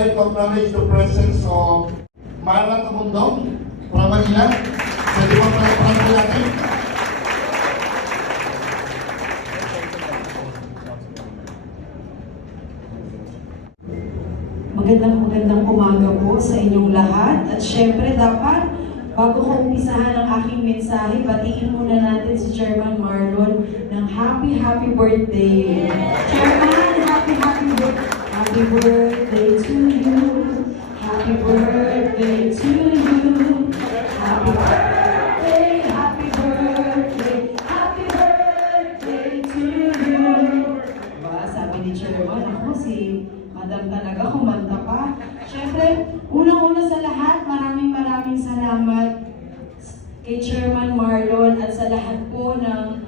like to acknowledge the presence of Mara Tamundong from Manila. Pwede mo palakpakan po natin. Magandang magandang umaga po sa inyong lahat. At syempre dapat, bago ko umpisahan ang aking mensahe, batiin muna natin si Chairman Marlon ng happy, happy birthday. Chairman. Happy birthday to you. Happy birthday to you. Happy birthday, happy birthday, happy birthday to you. Diba, sabi ni Chairman, ako si Madam talaga kumanta pa. Siyempre, unang-una sa lahat, maraming maraming salamat kay Chairman Marlon at sa lahat po ng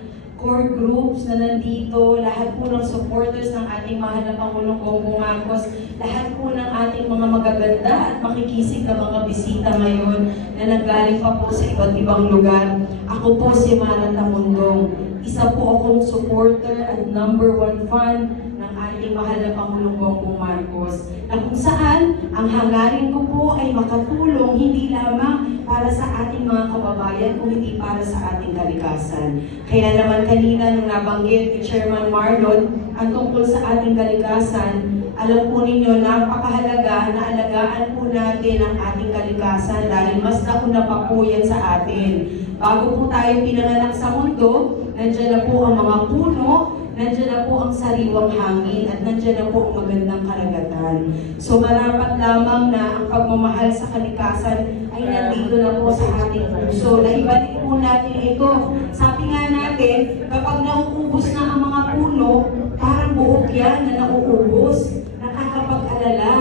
core groups na nandito, lahat po ng supporters ng ating mahal na Pangulong Bongbong Marcos, lahat po ng ating mga magaganda at makikisig na mga bisita ngayon na nanggaling pa po sa iba't ibang lugar. Ako po si Mara Tamundong. Isa po akong supporter at number one fan ng ating mahal na Pangulong Bongbong Marcos na kung saan ang hangarin ko po ay makatulong hindi lamang para sa ating mga kababayan kung hindi para sa ating kalikasan. Kaya naman kanina nung nabanggit ni Chairman Marlon ang tungkol sa ating kalikasan, alam po ninyo napakahalaga na alagaan po natin ang ating kalikasan dahil mas nauna pa po yan sa atin. Bago po tayo pinanganak sa mundo, nandiyan na po ang mga puno, nandiyan na po ang sariwang hangin at nandiyan na po ang magandang karagatan. So marapat lamang na ang pagmamahal sa kalikasan ay nandito na po sa ating puso. Naibalik po natin ito. Sabi nga natin, kapag nauubos na ang mga puno, parang buhok yan na nauubos. Nakakapag-alala.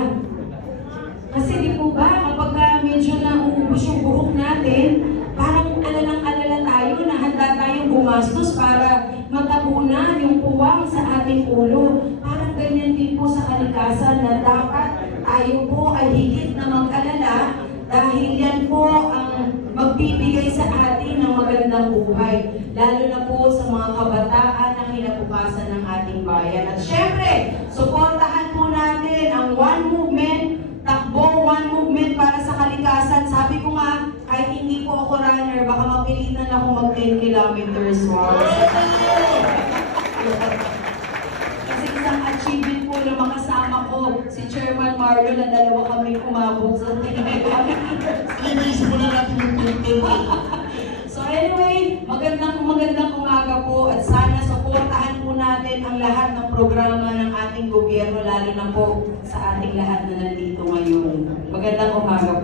Kasi di po ba, kapag ka medyo nauubos yung buhok natin, parang alalang-alala tayo na handa tayong gumastos para matabunan yung puwang sa ating ulo. Parang ganyan din po sa kalikasan na dapat tayo po ay higit na mag-alala dahil yan po ang magbibigay sa atin ng magandang buhay. Lalo na po sa mga kabataan na kinabukasan ng ating bayan. At syempre, suportahan po natin ang One Movement takbo, one movement para sa kalikasan. Sabi ko nga, kahit hindi po ako runner, baka mapilitan ako mag 10 kilometers. Wow! Kasi isang achievement po na makasama ko, si Chairman Marlo na dalawa kami kumabot sa 10 kilometers. Linisin muna natin yung tintin. So anyway, magandang magandang umaga po at sana suportahan po natin ang lahat ng programa ng ating gobyerno, lalo na po sa ating lahat na nandito ngayon. Magandang umaga